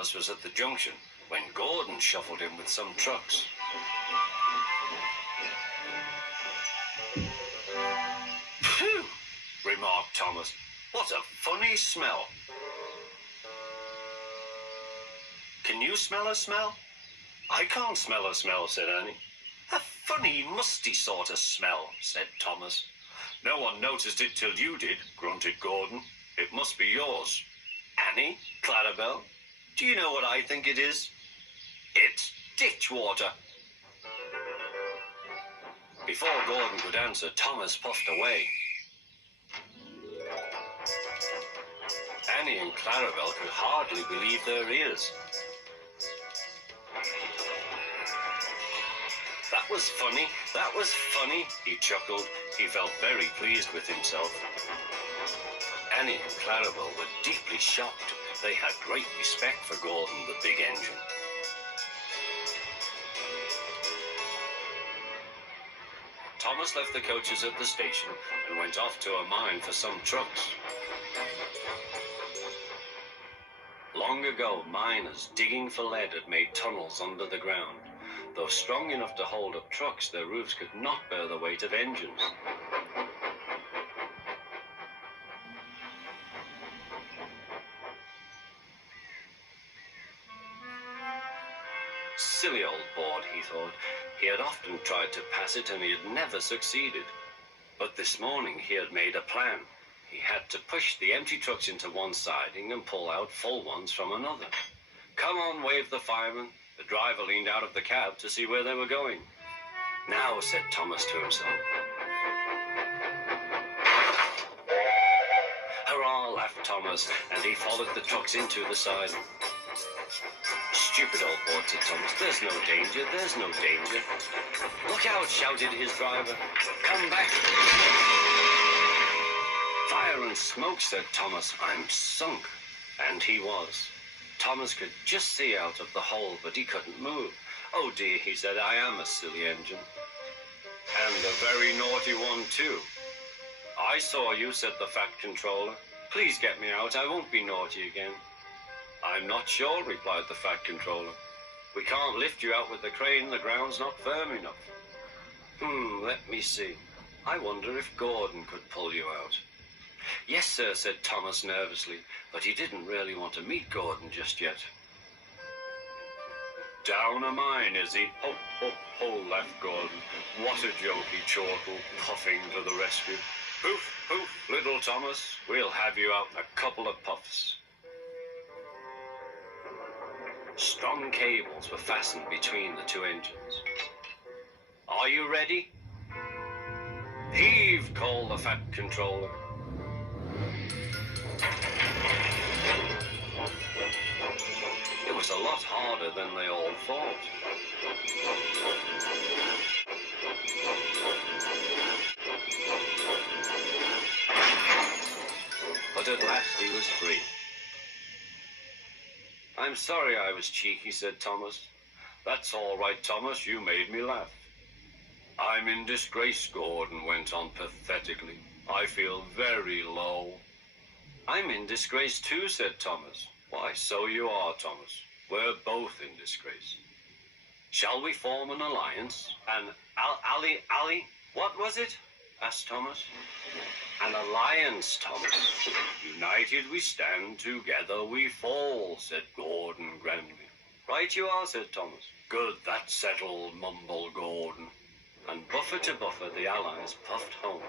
Thomas was at the junction when Gordon shuffled in with some trucks. "Phew," remarked Thomas. "What a funny smell." "Can you smell a smell?" "I can't smell a smell," said Annie. "A funny, musty sort of smell," said Thomas. "No one noticed it till you did," grunted Gordon. "It must be yours." "Annie, Clarabelle, do you know what I think it is? It's ditch water." Before Gordon could answer, Thomas puffed away. Annie and Clarabelle could hardly believe their ears. "That was funny, that was funny," he chuckled. He felt very pleased with himself. Annie and Clarabelle were deeply shocked. They had great respect for Gordon, the big engine. Thomas left the coaches at the station and went off to a mine for some trucks. Long ago, miners digging for lead had made tunnels under the ground. Though strong enough to hold up trucks, their roofs could not bear the weight of engines. Silly old board, he thought. He had often tried to pass it and he had never succeeded. But this morning he had made a plan. He had to push the empty trucks into one siding and pull out full ones from another. "Come on," waved the fireman. The driver leaned out of the cab to see where they were going. "Now," said Thomas to himself. "Hurrah," laughed Thomas, and he followed the trucks into the siding. "Stupid old board," said Thomas. "There's no danger, there's no danger." "Look out," shouted his driver. "Come back." "Fire and smoke," said Thomas. "I'm sunk." And he was. Thomas could just see out of the hole, but he couldn't move. "Oh dear," he said, "I am a silly engine. And a very naughty one, too." "I saw you," said the fat controller. "Please get me out. I won't be naughty again." "I'm not sure," replied the fat controller. "We can't lift you out with the crane. The ground's not firm enough." Let me see. I wonder if Gordon could pull you out." "Yes, sir," said Thomas nervously, but he didn't really want to meet Gordon just yet. "Down a mine, is he? Ho, ho, ho," laughed Gordon. "What a joke," he chortled, puffing to the rescue. "Poof, poof, little Thomas. We'll have you out in a couple of puffs." Strong cables were fastened between the two engines. "Are you ready?" "Heave," called the fat controller. It was a lot harder than they all thought. But at last he was free. "I'm sorry I was cheeky," said Thomas. "That's all right, Thomas. You made me laugh." "I'm in disgrace," Gordon went on pathetically. "I feel very low." "I'm in disgrace too," said Thomas. "Why, so you are, Thomas. We're both in disgrace. Shall we form an alliance? An ally? What was it?" asked Thomas. "An alliance, Thomas. United we stand, together we fall," said Gordon grandly. "Right you are," said Thomas. "Good, that's settled," mumbled Gordon. And buffer to buffer, the allies puffed home.